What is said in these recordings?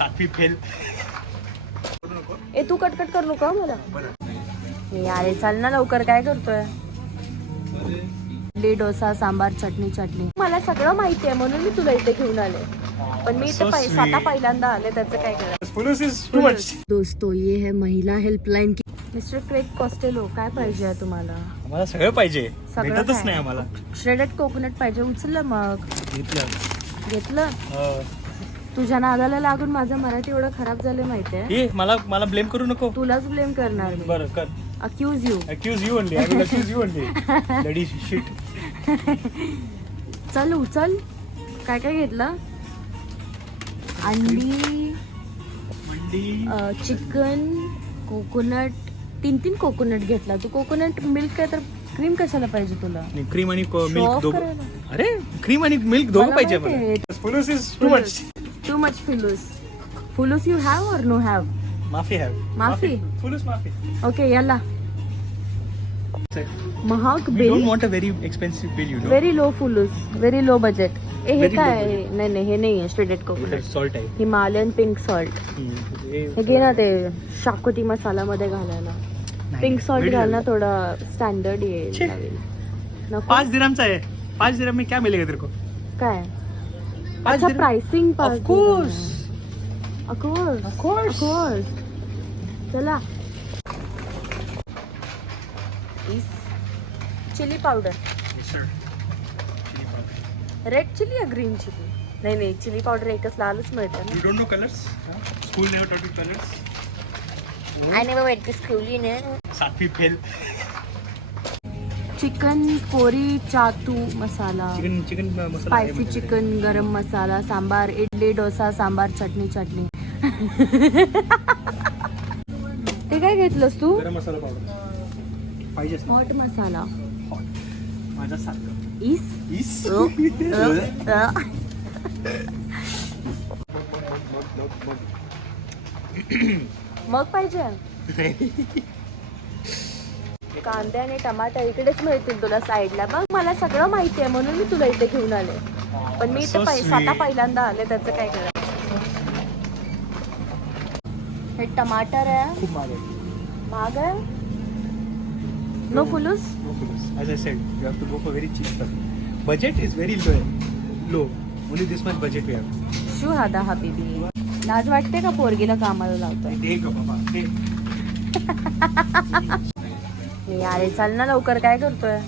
सातवी फेल. ए तू कटकट करू नका मला. अरे चाल ना लवकर, काय करतोय? इडली डोसा सांबार चटणी. मला सगळं माहिती आहे म्हणून मी तुला इथे घेऊन आले, पण मी इथे स्वतः पहिल्यांदा आले, त्याचं काय करायचं? दोस्तो ये है महिला हेल्पलाईन की. मिस्टर क्रेग कॉस्टेलो, काय पाहिजे आहे तुम्हाला? आम्हाला सगळं पाहिजे, सगळं भेटतच काय? नाही आम्हाला. श्रेडेड कोकोनट पाहिजे, उचललं मग. घेतलं. हो. तुझ्या नादाला लागून माझं मराठी एवढं खराब झालं माहितीये. मला ब्लेम करू नको. तुलाच ब्लेम करणार मी. बरं कर. Accuse you. Accuse you only. I will accuse you only. Bloody shit. चल उचल. काय काय घेतलं? अंडी, चिकन, कोकोनट. 3 कोकोनट घेतला तू. कोकोनट मिल्क काय तर क्रीम कशाला पाहिजे तुला? क्रीम आणि Show मिल्क off दोघं. करायला. अरे क्रीम आणि मिल्क दोघं मला पाहिजे माहिती आहे. मला. फुलूस is too much. Too much फुलूस. फुलूस you have or no have? माफी है. माफी? फुलूस माफी. ओके याला. महाग We bill. don't want a very expensive bill, you know. Very low फुलूस, व्हेरी लो बजेट. हे Very काय low आहे? नाही हे नाही आहे स्ट्रेटेड कोकोनट. Salt आहे. Himalayan pink salt. हे घे ना, ते शाकोती मसाला मध्ये घालायला. पिंक सॉल्ट घाल ना, थोडा स्टँडर्ड छे. येईल. नको 5 दिरहमचा है. 5 दिरहम में क्या मिलेगा तेरे को? काय? 5 अच्छा दिरहम. Pricing Of course. ऑफकोर्स. चला. Chili powder. Yes, sir. Chili powder. Red chili या ग्रीन चिली? नाही चिली पावडर एकच लालच मिळतं ना. You don't know colors? School never taught you colors. I never went to school you know. सातवी fail. Chicken कोरी चातू masala. Chicken masala. Spicy chicken, garam masala, sambar, idli dosa sambar chutney. ते काय घेतलंस तू? गरम मसाला पावडर पाहिजेच ना. हॉट मसाला. माझा सारखं. इस. मग पाहिजे. कांदे आणि टमाटर इकडेच मिळतील तुला साईडला. बघ मला सगळं माहिती आहे म्हणून मी तुला इथे घेऊन आले, पण मी इथे स्वतः पहिल्यांदा आले, त्याचं काय करायचं? हे टमाटर आहे. खूप महाग आहे. महाग आहे. No फुलूस. No focus. As I said, you have to go for very cheap stuff. Budget is very low. Only this much budget we have. शू हादा हबीबी. लाज वाटते का पोरगीला कामाला लावतोय? दे गं बाबा, दे. अरे चाल ना लवकर, काय करतोय?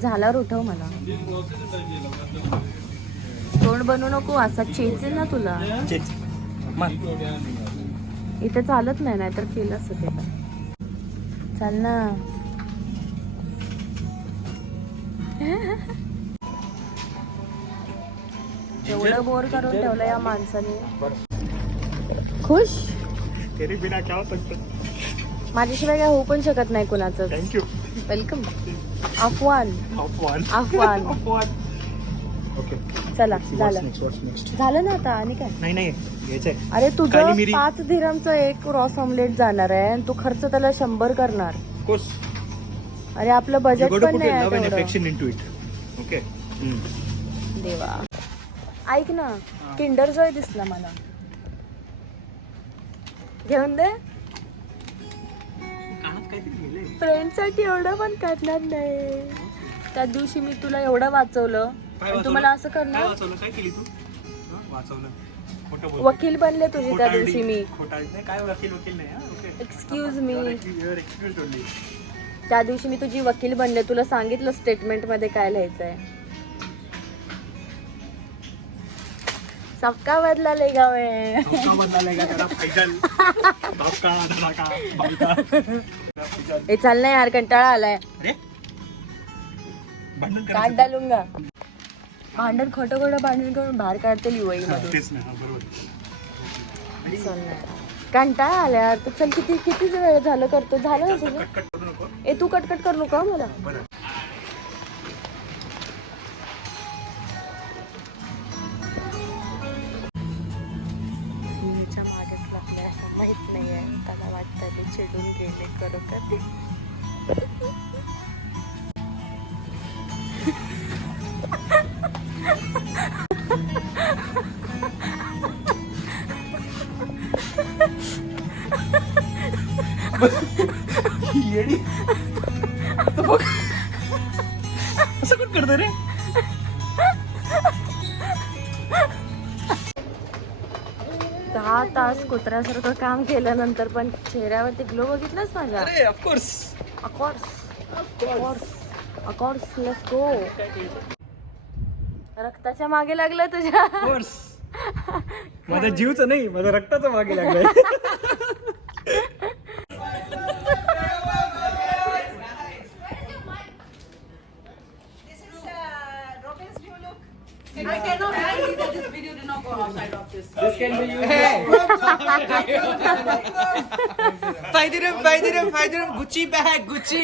झाल्यावर उठव मला. तोंड बनवू नको, असा चेचेल ना तुला. चेच. मार. इथे चालत नाही, नाहीतर केलं असतं ते. चाल ना. एवढं बोर करून ठेवलं या माणसाने. खुश? तेरे बिना क्या हो सकता. माझ्याशिवाय काय होऊ पण शकत नाही कुणाचं. थँक्यू. वेलकम. अफवान. ओके. चला झालं. नेक्स्ट. झालं ना आता, आणि काय? नाही घ्यायचंय. अरे तुझं काली मिरी. 5 दिरहमचं एक रॉस ऑमलेट जाणार आहे आणि तू खर्च त्याला 100 करणार. Of course. अरे आपलं बजेट You got to पण put नाही your आहे love and तेवढं. affection into it. Okay. देवा. ऐक ना, किंडर जॉय दिसला मला. घेऊन दे. फ्रेंडसाठी एवढं पण करणार नाही. त्या दिवशी मी तुला एवढं वाचवलं आणि तुम्हाला असं करणार. काय केली तू? वाचवलं. वकील बनले तुझे त्या दिवशी मी. काय वकील नाही. Excuse me. त्या दिवशी मी तुझी वकील बनले. तुला सांगितलं स्टेटमेंट मध्ये काय लिहायचंय. सबका बदला लेगा मैं. हे चाल ना यार, कंटाळा आलाय. काट डालूंगा. भांडण खोटं भांडण करून बाहेर काढते लिवाई मध्ये. चल ना, कंटाळा आला यार. तर चल, किती वेळ झालं करतो. झालं ना तुझं? ए तू कटकट करू नका मला. मागेच लागलाय असं माहित नाहीये. त्याला वाटतं ते चिडून गेले करू का ते. करतो रे. 10 तास कुत्र्यासारखं काम केल्यानंतर पण चेहऱ्यावरती ग्लो बघितलास माझ्या? अरे ऑफकोर्स. Accords let's go. रक्ताच्या मागे लागलं तुझ्या. ऑफकोर्स. माझ्या जीवचं नाही, माझ्या रक्ताचं मागे लागलंय. I cannot believe that this video did not go outside of this. This can be used. Five dirham, Gucci bag, Gucci.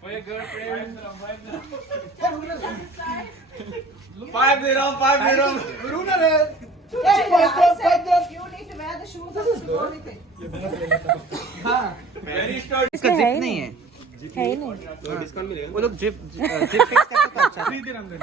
For your girlfriend. 5 dirham. Hey, you need to wear the shoes and to go with it. Very store. इसका zip नहीं है. है ही नहीं. वो लोग zip fix करते तो अच्छा. 3 dirham then.